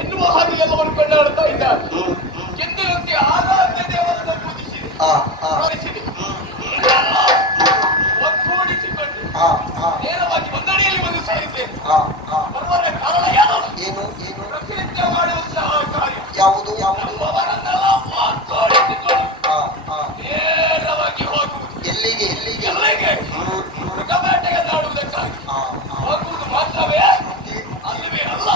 ಎನ್ನುವ ಹಾಗೆ ಎಲ್ಲವನ್ನು ಕೊಂಡಾಡುತ್ತಾ ಇದ್ದಾರೆ. ಎಂದಿನಂತೆ ಆರಾಧ್ಯ ದೇವರನ್ನು ಪೂಜಿಸಿದೆ, ಒಗ್ಗೂಡಿಸಿಕೊಂಡು ನೇರವಾಗಿ ಒಂದಡಿಯಲ್ಲಿ ಬಂದು ಸೇರಿದ್ದೇನೆ. ಬರುವ ಕಾರಣ ಏನು? ಪ್ರತಿನಿತ್ಯ ಮಾಡುವಂತಹ ಕಾರ್ಯ ಯಾವುದು? ನಮ್ಮವರನ್ನೆಲ್ಲ ಒಗ್ಗೂಡಿಸಿಕೊಂಡು ನೇರವಾಗಿ ಹೋಗುವುದು. ಎಲ್ಲಿಗೆ? ಮೃಗಬೇಟೆಗೆ ನಾಡುವುದಕ್ಕಾಗಿ ಹೋಗುವುದು ಮಾತ್ರವೇ ಅಲ್ಲವೇ ಅಲ್ಲ,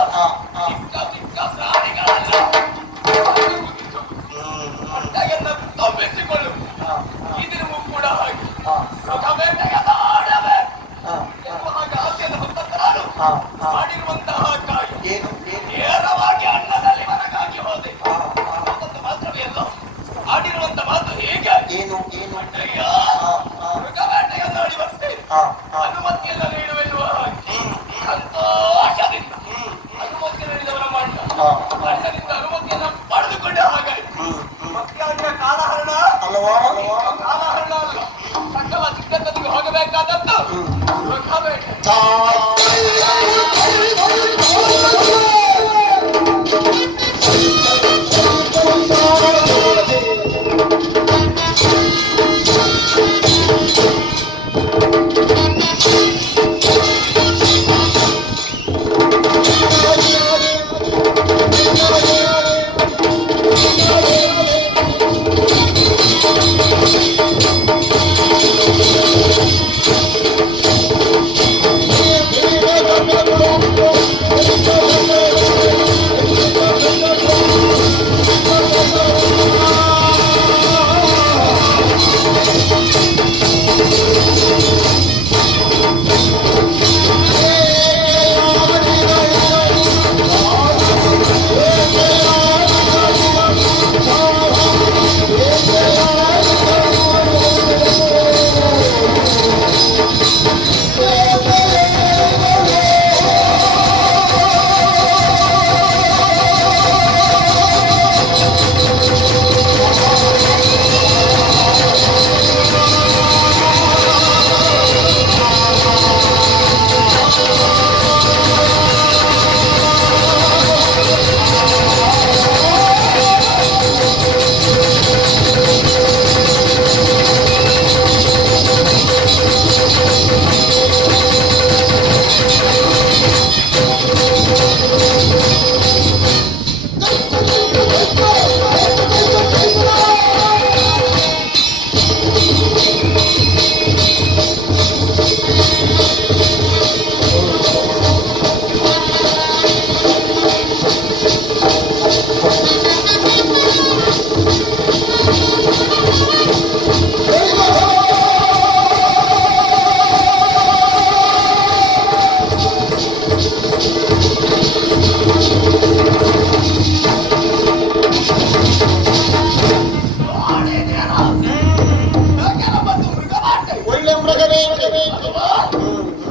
ಚಿಕ್ಕ ಪ್ರಾಣಿಗಳನ್ನ ಹೊಟ್ಟೆಯನ್ನು ತುಂಬಿಸಿಕೊಳ್ಳುವುದು. ಈ ದಿನವೂ ಕೂಡ ಹಾಗೆ ಮೃಗಬೇಟೆಗೆ ನಾಡಬೇಕು ಎನ್ನುವ ಹಾಗೆ ಆಸೆಯನ್ನು ಹೊತ್ತಂತರಾನು ಮಾಡಿರುವಂತಹ ಕಾರ್ಯ ನೇರವಾಗಿ ಅನ್ನದಲ್ಲಿ ಮನಗಾಗಿ ಹೋದೆ. ಅದೊಂದು ಮಾತ್ರವೇ ಅಲ್ಲ, ಆಡಿರುವಂತ ಮಾತು ಹೀಗೆ ಮೃಗಬೇಟೆಗೆ ನಾಡಿ ಬರ್ತೇನೆ, ಅನುಮತಿಯನ್ನ ನೀಡುವೆನ್ನುವ ಹಾಗೆ ಸಂತೋಷದಿಂದ ಅನುಮತಿ ನೀಡಿದವರ ಮಂಡದಿಂದ ಅನುಮತಿಯನ್ನ ಪಡೆದುಕೊಂಡ ಹಾಗಾಯ್ತು. ಮತ್ತೆ ಕಾಲಹರಣ ಅಲ್ಲ, ಸಕಲ ಸಿದ್ಧತೆಗೆ ಹೋಗಬೇಕಾದದ್ದು ಮೃಗಬೇಟೆ.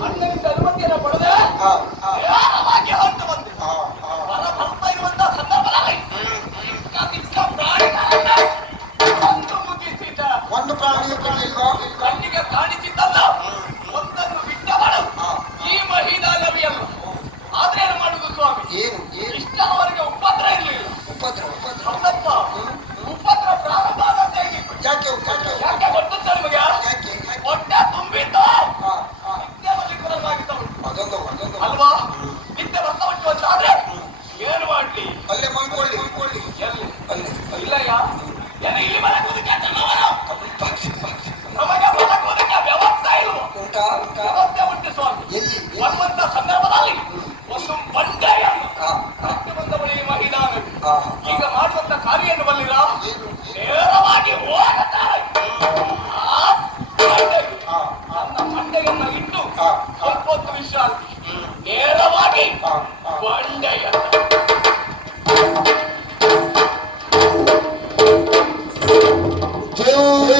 ಅಣ್ಣನಿಂದ ಅನುಮತಿಯನ್ನು ಪಡೆದೆ ನೇರವಾಗಿ ಹೊರಟು ಬಂದೆ. ಹೊರ ಬರ್ತಾ ಇರುವಂತಹ ಸಂದರ್ಭದಲ್ಲಿ ಚಿಕ್ಕ ಪ್ರಾಣಿಗಳನ್ನ ಒಂದು ಮುಗಿಸಿದ. ಒಂದು ಪ್ರಾಣಿಯು ಕಣ್ಣಿಗೆ ಕಾಣಿಸಿದ್ದಲ್ಲ, ಒಂದನ್ನು ಬಿಟ್ಟವಳು ಈ ಮಹಿಳಾ ನವಿಯಲ್ಲ. ಆದ್ರೆ ಏನು ಮಾಡುದು ಸ್ವಾಮಿ? ಇಷ್ಟವರೆಗೆ ಉಪದ್ರ ಇರಲಿಲ್ಲ. ಉಪದ್ರ ಪ್ರಾರಂಭ ಆದಂತೆ ಯಾಕೆ ಗೊತ್ತುಂಟ ನಿಮಗೆ? ಹೊಟ್ಟೆ ತುಂಬಿದ್ದು ಅಲ್ವಾ? ನಿತ್ಯ ಭತ್ತ ಹೊಟ್ಟುವಂತಾದ್ರೆ ಏನು ಮಾಡ್ಲಿ? ಅಲ್ಲೇ ಮಲ್ಕೊಳ್ಳಿ. ಇಲ್ಲಯ್ಯ, ಇಲ್ಲಿ ಮಲಗುವುದಕ್ಕೆ ನಮಗೆ ಮಲಗುವುದಕ್ಕೆ ವ್ಯವಸ್ಥೆ ಇಲ್ವ? ವ್ಯವಸ್ಥೆ ಉಂಟು ಸ್ವಾಮಿ. ಬರುವಂತ ಸಂದರ್ಭದಲ್ಲಿ ಒಂದು ಬಂಡೆಯನ್ನು ಬಂದವಳು ಈ ಮಹಿಳಾ ಈಗ ಮಾಡುವಂತ ಕಾರ್ಯವನ್ನು ಬಲ್ಲಿರ ನೇರವಾಗಿ ಹೋಗುತ್ತಾರೆ. ನನ್ನ ಮಂಡೆಯನ್ನು ಇಟ್ಟು ಸ್ವಲ್ಪ ಹೊತ್ತು ವಿಶ್ರಾಂತಿ, ನೇರವಾಗಿ ಬಂಡೆಯನ್ನು Oh,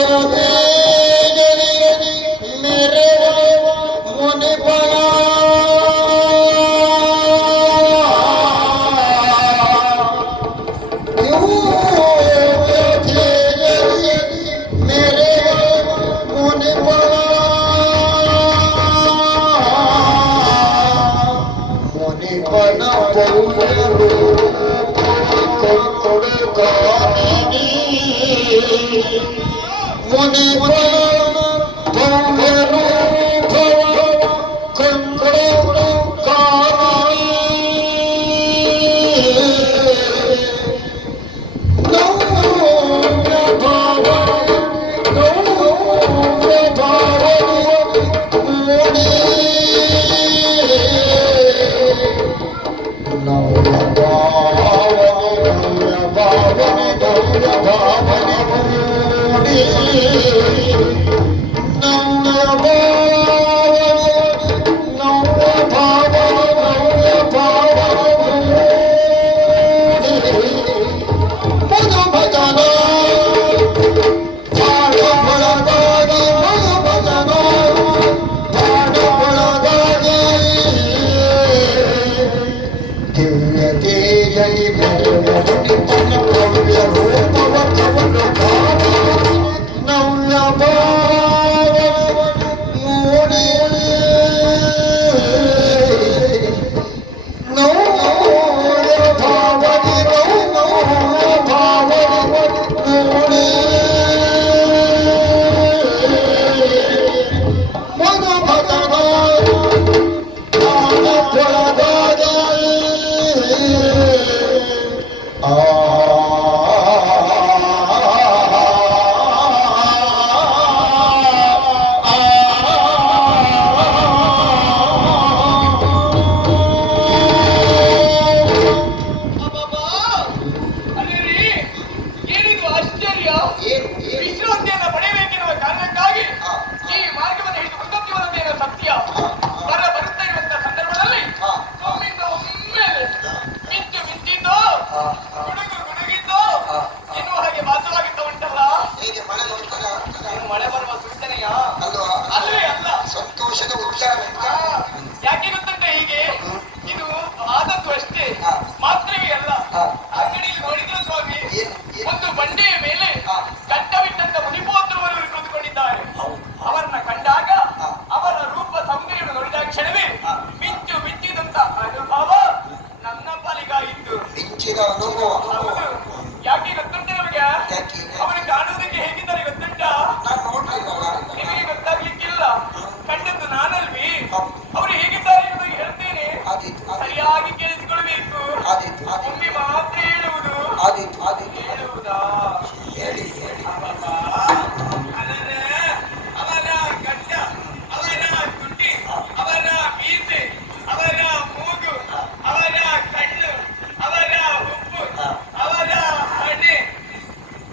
ವಿಶ್ರಾಂತಿಯನ್ನು ಪಡೆಯಬೇಕೆನ್ನುವ ಕಾರಣಕ್ಕಾಗಿ ಈ ಮಾರ್ಗವನ್ನು ಹಿಡಿದು ಮುಂದಕ್ಕೆ ಬರುತ್ತೇನೆ ಸತ್ಯ. ಬರುತ್ತಾ ಇರುವಂತಹ ಸಂದರ್ಭದಲ್ಲಿ ಒಮ್ಮಿಂದ ಒಮ್ಮೆಲೆ ಮಿಂಚು ಮಿಂಚಿದ್ದು ಗುಡುಗು ಗುಡುಗಿದ್ದು ಎನ್ನುವ ಹಾಗೆ ಭಾಸವಾಗಿದ್ದ ಉಂಟಲ್ಲ. ಮಳೆ ಬರುವ ಸೂಚನೆಯ ಅಲ್ವೇ ಅಲ್ಲ, ಸಂತೋಷದ ಉಚ್ಚಾರ. ಯಾಕೆ ಗೊತ್ತುಂಟ ಹೀಗೆ ಇದು ಆದದ್ದು ಅಷ್ಟೇ ಮಾತ್ರವೇ ಅಲ್ಲ. ಅಂಗಡಿಯಲ್ಲಿ ನೋಡಿದ್ರು ಸ್ವಾಮಿ, ಒಂದು ಬಂಡೆಯ ಮೇಲೆ ಕಟ್ಟವಿಟ್ಟಂತ ಮುನಿಪೋತ್ರವರು ಕುಳಿತುಕೊಂಡಿದ್ದಾರೆ. ಅವರನ್ನ ಕಂಡಾಗ ಅವರ ರೂಪ ಸೌಂದರ್ಯವನ್ನು ನೋಡಿದ ಕ್ಷಣವೇ ಮಿಂಚು ಮಿಂಚಿದಂತ ಅನುಭವ ನನ್ನ ಪಾಲಿಗಾಯಿತು. ಮಿಂಚಿದ ಅನುಭವ. ಹೌದು. ಯಾಕೆ ಗೊತ್ತುಂಟ ನಮಗೆ? ಅವರು ಕಾಣುವುದಕ್ಕೆ ಹೇಗಿದ್ದಾರೆ ಗೊತ್ತುಂಟ? ನಿಮಗೆ ಗೊತ್ತಾಗ್ಲಿಕ್ಕಿಲ್ಲ, ಕಂಡದ್ದು ನಾನಲ್ವಿ. ಅವರು ಹೇಗಿದ್ದಾರೆ ಎಂಬುದಾಗಿ ಹೇಳ್ತೇನೆ, ಸರಿಯಾಗಿ ಕೇಳಿಸಿಕೊಳ್ಬೇಕು. ಒಮ್ಮೆ ಮಾತ್ರ ಹೇಳುವುದು. ಹೇಳುವುದಾ? ಹೇಳಿ. ಅವರ ಗಡ್ಡ, ಅವರ ತುಟಿ, ಅವರ ಮೀಸೆ, ಅವರ ಮೂಗು, ಅವರ ಕಣ್ಣು, ಅವರ ಉಪ್ಪು, ಅವರ ಹಣೆ,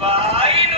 ಬಾಯಿನ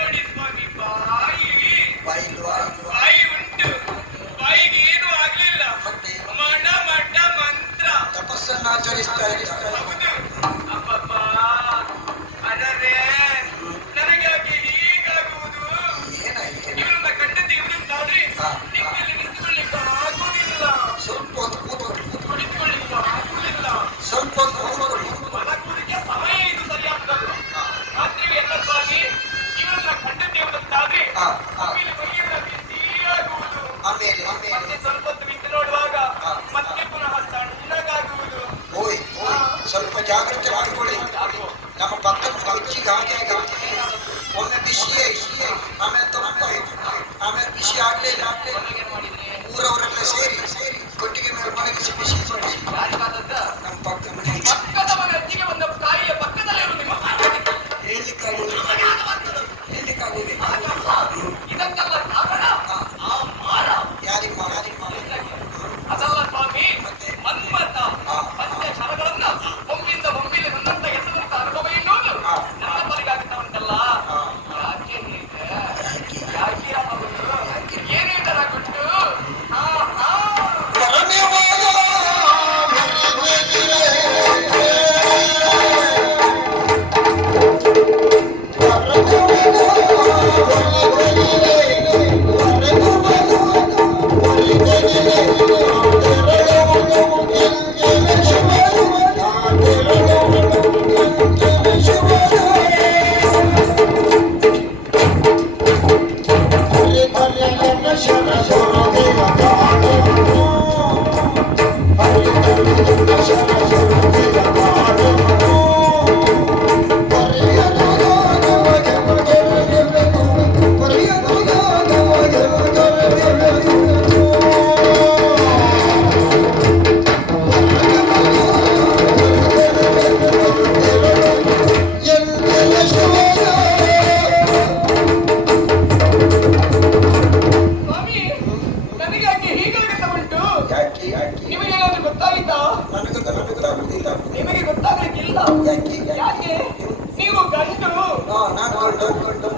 ಗಂಡು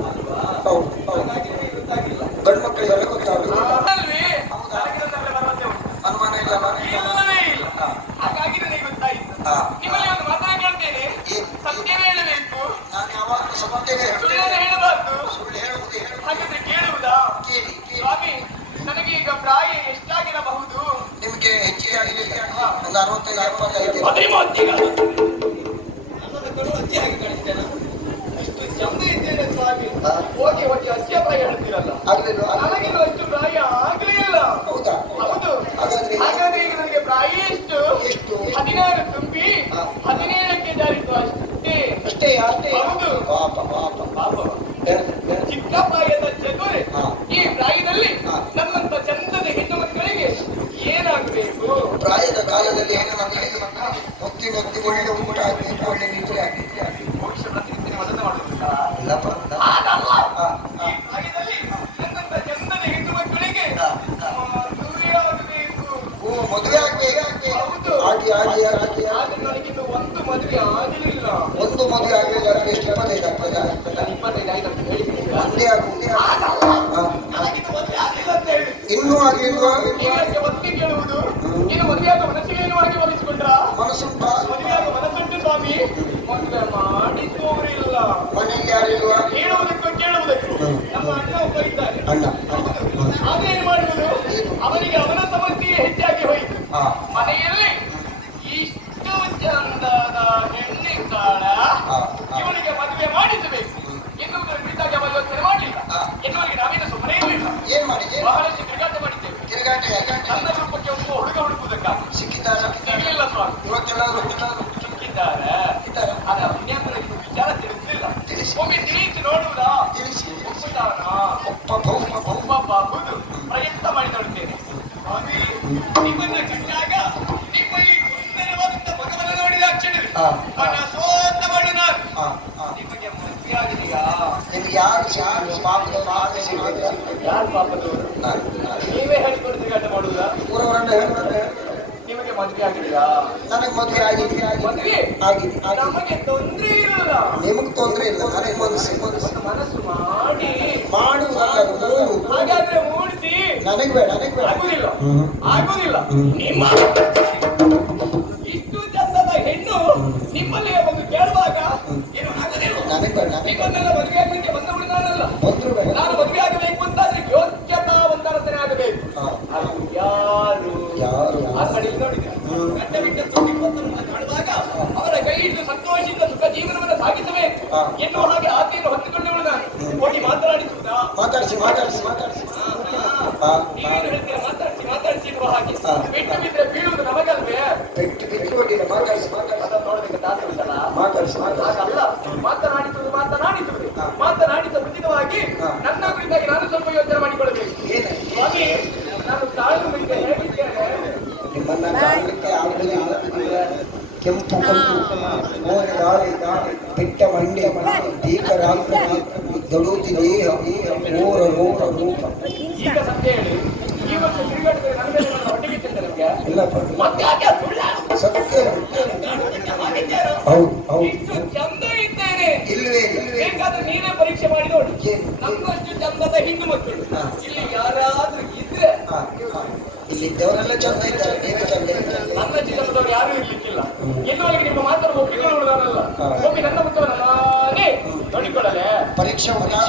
ಹೌದು ಹಾಗಾಗಿ ನಿಮಗೆ ಗೊತ್ತಾಗಿಲ್ಲ. ಗಂಡು ಮಕ್ಕಳಿಗೆಲ್ಲ ಗೊತ್ತಾಗುದು ಅಲ್ವೇ? ನನಗಿರೋದ್ರಲ್ಲಿ ಭರವಸೆ ಉಂಟು. ಅನುಮಾನ ಇಲ್ಲ ಇಲ್ಲವೇ ಇಲ್ಲ. ಹಾ. ಹಾಗಾಗಿ ನನಗೆ ಗೊತ್ತಾಯಿತು. ಹಾ. ನಿಮ್ಮಲ್ಲಿ ಒಂದು ಮಾತನ್ನು ಕೇಳ್ತೇನೆ. ಏನು? ಸತ್ಯವೇ ಹೇಳಬೇಕು, ನಾನು ಯಾವಾಗಲೂ ಸತ್ಯವೇ ಸುಳ್ಳನ್ನು ಹೇಳಬಾರ್ದು. ಸುಳ್ಳು ಹೇಳುವುದೇ ಹಾಗಾದ್ರೆ ಕೇಳುವುದಾ? ಕೇಳಿ ಸ್ವಾಮಿ, ನನಗೆ ಈಗ ಪ್ರಾಯ ಎಷ್ಟಾಗಿರಬಹುದು? ನಿಮಗೆ ಹೆಚ್ಚಿಗೆ ಆಗಲಿಲ್ಲ ಒಂದು 65 75 ಅಷ್ಟು ಚಂದ ಇದ್ದೇನೆ ಸ್ವಾಮಿ. ಹಾ. ಹೋಗಿ ಹೋಗಿ ಅಸ್ಯ ಪ್ರಾಯ ಹೇಳ್ತೀರಲ್ಲ, ಆಗ್ಲಿಲ್ವಾ ನನಗಿನ್ನು ಅಷ್ಟು ಪ್ರಾಯ ಆಗಲಿಲ್ಲ. ಹೌದಾ ಹೌದು. ಹಾಗಾದ್ರೆ ಹಾಗಾದ್ರೆ ಈಗ ನನಗೆ ಪ್ರಾಯ ಎಷ್ಟು? ಎಷ್ಟು 16 ತುಂಬಿ ಹಾ. 17ಕ್ಕೆ ಜಾರಿತು ಅಷ್ಟೇ. ಅಷ್ಟೇ ಹೌದು. ಪಾಪ ಪಾಪ ಪಾಪ. ಚಿಕ್ಕ ಪ್ರಾಯದ ಚತುರೆ ಹಾ. ಈ ಪ್ರಾಯದಲ್ಲಿ ಹಾ. ನಮ್ಮಂತ ಚಂದದ ಹೆಣ್ಣು ಮಕ್ಕಳಿಗೆ ಏನಾಗಬೇಕು? ಪ್ರಾಯದ ಕಾಲದಲ್ಲಿ ಹೆಣ್ಣು ಮಕ್ಕಳಿಗೆ ಒತ್ತಿ ಒತ್ತಿ ಒಳ್ಳೆ ಊಟ ಆಗಬೇಕು ಒಳ್ಳೆ ನಿದ್ರೆ ಆಗಬೇಕು ಭವಿಷ್ಯ ಪ್ರತಿನಿತ್ಯ ಮದನ ಮಾಡುವುದಿಲ್ಲ. ಇಲ್ಲಪ್ಪ ಹಾಗಲ್ಲ. ಹಾ, ಈ ಪ್ರಾಯದಲ್ಲಿ ನಮ್ಮಂತ ಚಂದದ ಹೆಣ್ಣು ಮಕ್ಕಳಿಗೆ ಹಾ. ಮದುವೆ ಆಗಬೇಕು. ಓ ಮದುವೆ ಆಗ್ಬೇಕು ಹೌದು. ಆಗಿ ಆಗಿ ಆಗಿ ಆದ್ರೆ ನನಗಿನ್ನು ಒಂದು ಮದುವೆ ಆಗಲಿಲ್ಲ. ಒಂದು ಮದುವೆ ಆಗಬೇಕಾದ್ರೆ ಎಷ್ಟು 25 ಆಗ್ತದೆ ನಾನು 25 ಆಯ್ತು ಅಂತ ಹೇಳಿದ್ದೀರಾ? ಒಂದೇ ಆಗುವುದೇ ಹಾಗಲ್ಲ. ಹಾ. ನನಗಿನ್ನು ಮದುವೆ ಆಗಲಿಲ್ಲ ಅಂತ ಹೇಳಿ ಇನ್ನೂ ಆಗ್ಲಿಲ್ವಾ ಈಗಷ್ಟೇ ಒತ್ತಿ ಕೇಳುವುದು. ಇನ್ನು ಮದುವೆಯಾಗ ಮನಸ್ಸಿಗೇನು ಆಗಿ ಒಲಿಸಿಕೊಂಡ್ರ? ಮನಸ್ಸುಂಟಾ ಮದುವೆಯಾಗ ಮನಸ್ಸುಂಟು ಸ್ವಾಮಿ. ಮದುವೆ ಮಾಡಿಸುವವರಿಲ್ಲ. ಮನೆಯಲ್ಲಿ ಯಾರಿಲ್ವಾ ಹೇಳುವುದಕ್ಕೂ ಕೇಳುವುದಕ್ಕೂ ನಮ್ಮ ಅಣ್ಣ ಒಬ್ಬ ಇದ್ದಾನೆ. ಅಣ್ಣ ಅದೇನು ಮಾಡುವುದು? ಅವನಿಗೆ ಅವನ ಸಮಸ್ಯೆ ಹೆಚ್ಚಾಗಿ ಹೋಯಿತು. ಹಾ. ಮನೆಯಲ್ಲಿ ಇಷ್ಟು ಚಂದದ ಹೆಣ್ಣಿದ್ದಾಳ, ಹಾ. ಇವನಿಗೆ ಮದುವೆ ಮಾಡಿಸಬೇಕು ಎನ್ನುವುದರ ಕುರಿತಾಗಿ ಅವರ ಯೋಚನೆ ಮಾಡಲಿಲ್ಲ. ಹಾ. ಎನ್ನುವರಿಗೆ ನಾವೇನು ಸುಮ್ಮನೆ ಇರಲಿಲ್ಲ. ಏನ್ ಮಾಡಿ ಬಹಳಷ್ಟು ತಿರುಗಾಟ ಮಾಡಿದ್ದೇವೆ. ತಿರುಗಾಟ ನನ್ನ ರೂಪಕ್ಕೆ ಒಬ್ಬ ಹುಡುಗ ಹುಡುಕುವುದಕ್ಕಾಗಿ ಸಿಕ್ಕಿದ್ದಾರ ಸಿಗಲಿಲ್ಲ ಸ್ವಾಮಿ. ಇವತ್ತೆಲ್ಲಾದ್ರು ಸಿಕ್ಕಿದ್ದಾರೆ. ಇದ್ದಾರ ಆದ್ರೆ ಅವನ್ಯಾತನಿಗೆ ವಿಚಾರ ತಿಳಿಸಲಿಲ್ಲ. ತಿಳಿಸಿ. ಒಮ್ಮೆ ತಿಳಿಸಿ ನೋಡುವುದಾ? ತಿಳಿಸಿ ಒಪ್ಪುತ್ತಾನ? ಒಪ್ಪ ಭೌಮ ಭೌಮ ಒಪ್ಪಬಹುದು. ಪ್ರಯತ್ನ ಮಾಡಿ ನೋಡ್ತೇನೆ. ಸ್ವಾಮಿ, ನಿಮ್ಮನ್ನು ಕಂಡಾಗ ನಿಮ್ಮ ಈ ಸುಂದರವಾದಂತ ಮಗವನ್ನು ನೋಡಿದ ಕ್ಷಣವೇ ಹಾ. ಮನಸೋತ ಮಾಡಿ ನಾನು ಹಾ, ಹಾ. ನಿಮಗೆ ಮದುವೆ ಆಗಿದೆಯಾ? ನಿಮ್ಗೆ ಯಾರು ಪಾಪದವರು ಆಗ ಸಿಗಬೇಕು ಯಾರು ಪಾಪದವರು? ನೀವೇ ಹೇಳಿಕೊಂಡು ತಿರುಗಾಟ ಮಾಡುವುದಾ? ಊರವರನ್ನ ಹೇಳ್ತಾರೆ ನಿಮಗೆ ಮದುವೆ ಆಗಿದೆಯಾ? ನನಗೆ ಮದುವೆ ಆಗಿದೆ ಮದುವೆ ಆಗಿದೆ ನಮಗೆ ತೊಂದ್ರೆ ಇಲ್ಲ. ನಿಮಗೆ ತೊಂದ್ರೆ ಇಲ್ಲ ನನಗೆ ಮನಸ್ಸು ಒಂದು ಮನಸ್ಸು ಮಾಡಿ ಮಾಡುವುದಲ್ಲ ಮೂಡು ಹಾಗಾದ್ರೆ ಮೂಡಿಸಿ. ನನಗೆ ಬೇಡ ಆಗುದಿಲ್ಲ, ಆಗುದಿಲ್ಲ. ನಿಮ್ಮ ಇಷ್ಟು ಚಂದದ ಹೆಣ್ಣು ನಿಮ್ಮಲ್ಲಿ ಒಂದು ಕೇಳುವಾಗ ಏನು ಆಗಲಿಲ್ಲ. ನನಗೆ ಬೇಡ ನಿಮ್ಮನ್ನೆಲ್ಲ ಮದುವೆ ಆಗಲಿಕ್ಕೆ ಬಂದವಳು ನಾನಲ್ಲ. ಬಂದ್ರು ಬೇಡ ನಾನು ಮದುವೆ ಆಗಬೇಕು ಅಂತಾದ್ರೆ ಯೋಗ್ಯತಾವಂತರತನೇ ಆಗಬೇಕು. ಹಾ. ಅದು ಯಾರು? ಯಾರು ಆ ಕಡೆ ನೋಡಿದ್ರೆ ಗಂಡ ಬಿಟ್ಟು 20 ಮಾಡುವಾಗ ಅವರ ಕೈ ಹಿಡಿದು ಸಂತೋಷದಿಂದ ಸುಖ ಜೀವನವನ್ನು ಸಾಗಿಸಬೇಕು ಹಾ. ಎನ್ನುವ ಹಾಗೆ ಆಕೆಯನ್ನು ಹೊತ್ತುಕೊಂಡವಳು ನಾನು. ಹೋಗಿ ಮಾತನಾಡಿಸುವುದಾ? ಮಾತಾಡಿಸಿ ಹಾ. ನೀವೇನು ಹೇಳ್ತೀರಾ? ಮಾತಾಡಿಸಿ ಎನ್ನುವ ಹಾಗೆ ಹಾ. ಬಿಟ್ಟು ಬಿದ್ರೆ ಬೀಳುವುದು ನಮಗಲ್ವೇ? ಬಿಟ್ಟು ಹೋಗಿಲ್ಲ ಮಾತಾಡಿಸಿ ಅದನ್ನು ನೋಡಬೇಕು ದಾಸ ಉಂಟಲ್ಲ. ಮಾತಾಡಿಸಿ ಹಾಗಲ್ಲ, ಮಾತನಾಡಿಸುವುದು ಹಾ. ಮಾತನಾಡಿಸುವ ಉಚಿತವಾಗಿ ಹಾ. ನನ್ನ ಕುರಿತಾಗಿ ನಾನು ಸ್ವಲ್ಪ ಯೋಚನೆ ಮಾಡಿಕೊಳ್ಳಬೇಕು. ಏನಾಯ್ತು ಸ್ವಾಮಿ, ನಾನು ತಾಳು ಮುಂದೆ ಹೇಗಿದ್ದೇನೆ? ನಿಮ್ಮನ್ನ ಕಾಣಲಿಕ್ಕೆ ಆಗುವುದಿಲ್ಲ ಕೆಂಪು ಕಣ್ಣು ಮೋಹನ ಗಾಳಿ ಬೆಟ್ಟ ಮಂಡೆ ಭೀಕರಾಕೃತಿ ದೊಡುತಿ ದೇಹ ಘೋರ ರೂಪ ಈಗ ಸತ್ಯ ಹೇಳಿ, ಈ ವರ್ಷ ತಿರುಗಾಡಿದ್ರೆ ನನ್ನ ಮೇಲೆ ನನ್ನ ಹೊಟ್ಟೆಗೆ ತಿಂದ ನಮ್ಗೆ ಇಲ್ಲಪ್ಪ ಮತ್ತೆ ಯಾಕೆ ಸುಳ್ಳಾಡು? ಸತ್ಯ ಕಾಣುವುದಕ್ಕೆ ಹಾಗಿದ್ದೇನೋ? ಹೌದು ಇಷ್ಟು ಚಂದ ಇದ್ದೇನೆ. ಇಲ್ವೇ ಬೇಕಾದ್ರೆ ನೀವೇ ಪರೀಕ್ಷೆ ಮಾಡಿ ನೋಡಿ. ಏನು? ನಮ್ಮಷ್ಟು ಚಂದದ ಹೆಣ್ಣು ಮಕ್ಕಳು ಹಾ. ಇಲ್ಲಿ ಯಾರಾದ್ರೂ ಇದ್ರೆ ಹಾ, ಹಾ. ಇಲ್ಲಿದ್ದವರೆಲ್ಲ ಚಂದ ಇದ್ದಾರೆ ನೀವು ಚಂದ ಇದ್ದಾರೆ ನನ್ನ ಚಿತ್ರದವರು ಯಾರು ಇರ್ಲಿಕ್ಕಿಲ್ಲ. ಇನ್ನೊಳಗೆ ನಿಮ್ಮ ಮಾತನ್ನು ಒಪ್ಪಿಕೊಳ್ಳುವುದಲ್ಲ. ಹಾ. ಒಮ್ಮೆ ನನ್ನ ಮುಖವನ್ನು ನಾನೇ ನೋಡಿಕೊಳ್ಳಲೆ. ಪರೀಕ್ಷೆ ಉಂಟಾ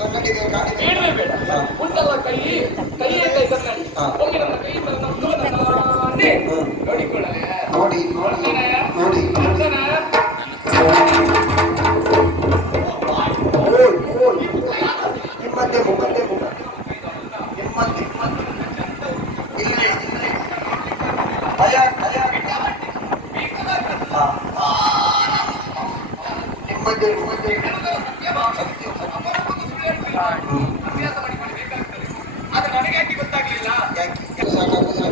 ಕನ್ನಡಿಗೆ ಕಾಣಿಕೆ ಬೇಡವೇ ಬೇಡ. ಹಾ. ಉಂಟಲ್ಲ ಕೈಯೇ ಕೈ ಕನ್ನಡಿ. ಹಾ. ಒಮ್ಮೆ ನನ್ನ ಕೈ ನನ್ನ ಮುಖವನ್ನು ನಾನೇ ನೋಡಿಕೊಳ್ಳಲೆ. ನೋಡಿ ನೋಡ್ತೇನೆ. ನೋಡಿ ನೋಡ್ತೇನೆ. ನಿಮ್ಮಂತೆ ಮುಖಂತೆ ಮುಖ ನಿಮ್ಮಂತೆ ಇಲ್ಲೇ ಭಯ ಹಾ. ನಿಮ್ಮಂತೆ ನಿಮ್ಮಂತೆ ಅಭ್ಯಾಸ ಮಾಡಿಕೊಂಡು ಬೇಕಾಗ್ತದೆ. ಆದ್ರೆ ನನಗೆ ಯಾಕೆ ಗೊತ್ತಾಗ್ಲಿಲ್ಲ? ಯಾಕೆ ಸಾಕಾಗುದಿಲ್ಲ